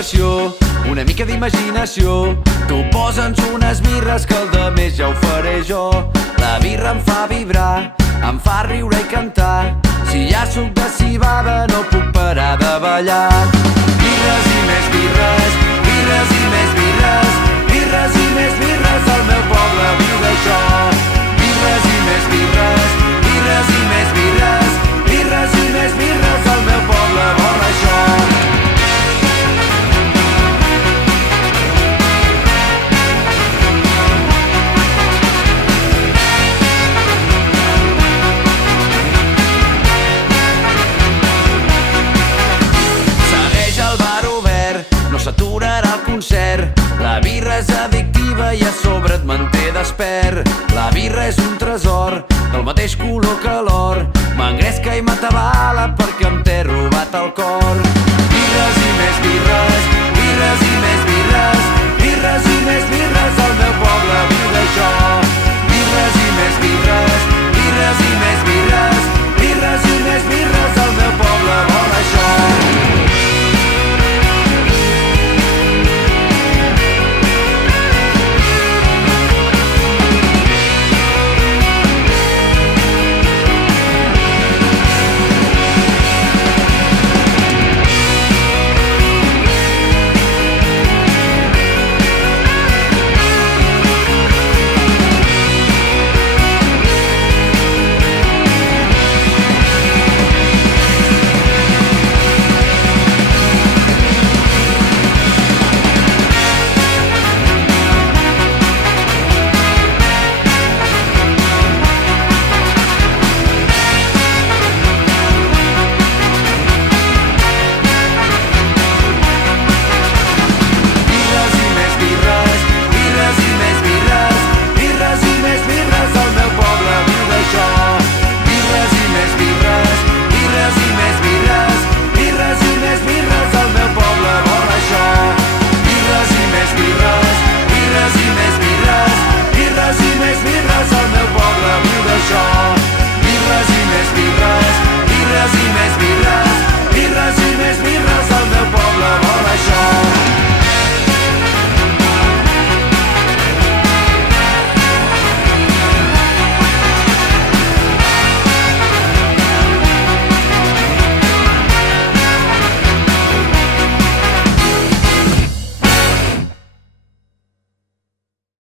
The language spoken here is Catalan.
diversió, una mica d'imaginació. Tu posa'ns unes birres que el de més ja ho faré jo. La birra em fa vibrar, em fa riure i cantar. Si hi ha suc de civada no puc parar de ballar. Birres i més birres, birres i més birres, birres i més birres, al meu poble viu d'això. Birres i més birres, birres i més birres, birres i més birres, al meu poble vol això. S'aturarà el concert. La birra és addictiva i a sobre et manté despert. La birra és un tresor del mateix color que l'or. M'engresca i m'atabala perquè em té robat el cor. Birres i més birres, birres i més birres, birres